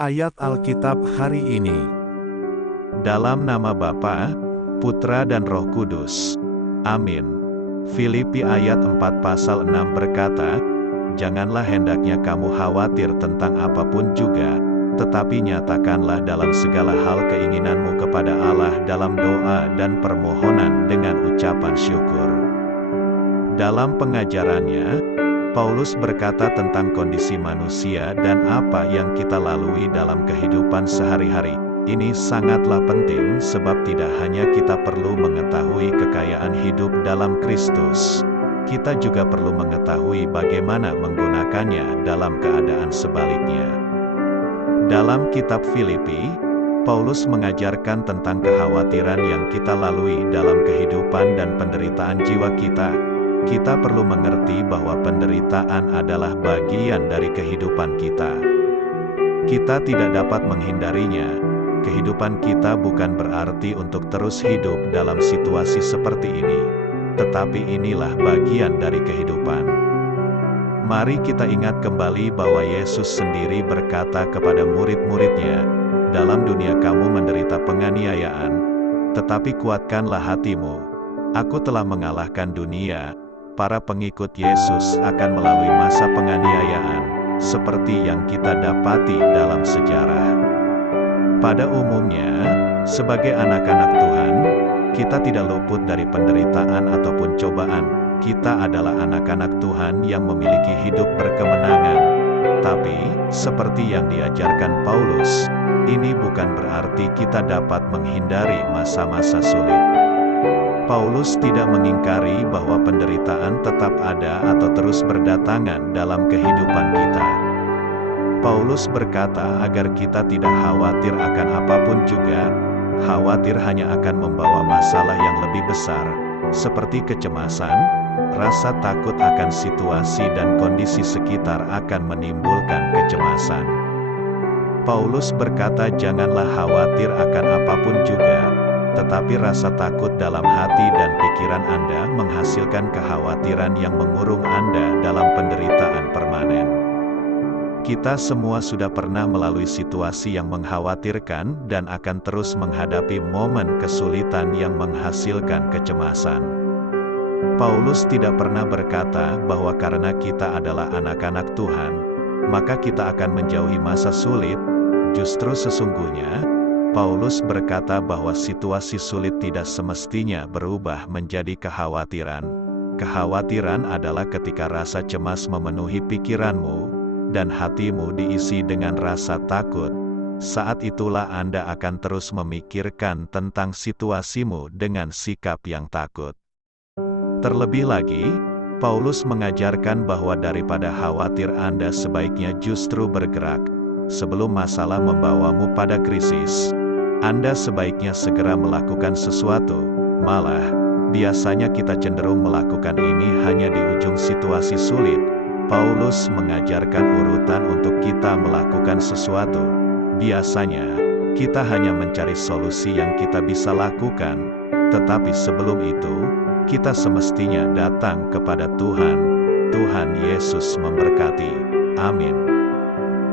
Ayat Alkitab hari ini. Dalam nama Bapa, Putra dan Roh Kudus. Amin. Filipi ayat 4 pasal 6 berkata, "Janganlah hendaknya kamu khawatir tentang apapun juga, tetapi nyatakanlah dalam segala hal keinginanmu kepada Allah dalam doa dan permohonan dengan ucapan syukur." Dalam pengajarannya, Paulus berkata tentang kondisi manusia dan apa yang kita lalui dalam kehidupan sehari-hari. Ini sangatlah penting sebab tidak hanya kita perlu mengetahui kekayaan hidup dalam Kristus, kita juga perlu mengetahui bagaimana menggunakannya dalam keadaan sebaliknya. Dalam kitab Filipi, Paulus mengajarkan tentang kekhawatiran yang kita lalui dalam kehidupan dan penderitaan jiwa kita. Kita perlu mengerti bahwa penderitaan adalah bagian dari kehidupan kita. Kita tidak dapat menghindarinya. Kehidupan kita bukan berarti untuk terus hidup dalam situasi seperti ini, tetapi inilah bagian dari kehidupan. Mari kita ingat kembali bahwa Yesus sendiri berkata kepada murid-muridnya, "Dalam dunia kamu menderita penganiayaan, tetapi kuatkanlah hatimu. Aku telah mengalahkan dunia." Para pengikut Yesus akan melalui masa penganiayaan, seperti yang kita dapati dalam sejarah. Pada umumnya, sebagai anak-anak Tuhan, kita tidak luput dari penderitaan ataupun cobaan. Kita adalah anak-anak Tuhan yang memiliki hidup berkemenangan. Tapi, seperti yang diajarkan Paulus, ini bukan berarti kita dapat menghindari masa-masa sulit. Paulus tidak mengingkari bahwa penderitaan tetap ada atau terus berdatangan dalam kehidupan kita. Paulus berkata agar kita tidak khawatir akan apapun juga. Khawatir hanya akan membawa masalah yang lebih besar, seperti kecemasan, rasa takut akan situasi dan kondisi sekitar akan menimbulkan kecemasan. Paulus berkata janganlah khawatir akan apapun juga, tetapi rasa takut dalam hati dan pikiran Anda menghasilkan kekhawatiran yang mengurung Anda dalam penderitaan permanen. Kita semua sudah pernah melalui situasi yang mengkhawatirkan dan akan terus menghadapi momen kesulitan yang menghasilkan kecemasan. Paulus tidak pernah berkata bahwa karena kita adalah anak-anak Tuhan, maka kita akan menjauhi masa sulit. Justru sesungguhnya, Paulus berkata bahwa situasi sulit tidak semestinya berubah menjadi kekhawatiran. Kekhawatiran adalah ketika rasa cemas memenuhi pikiranmu, dan hatimu diisi dengan rasa takut. Saat itulah Anda akan terus memikirkan tentang situasimu dengan sikap yang takut. Terlebih lagi, Paulus mengajarkan bahwa daripada khawatir Anda sebaiknya justru bergerak. Sebelum masalah membawamu pada krisis, Anda sebaiknya segera melakukan sesuatu. Malah, biasanya kita cenderung melakukan ini hanya di ujung situasi sulit. Paulus mengajarkan urutan untuk kita melakukan sesuatu. Biasanya, kita hanya mencari solusi yang kita bisa lakukan, tetapi sebelum itu, kita semestinya datang kepada Tuhan. Tuhan Yesus memberkati. Amin.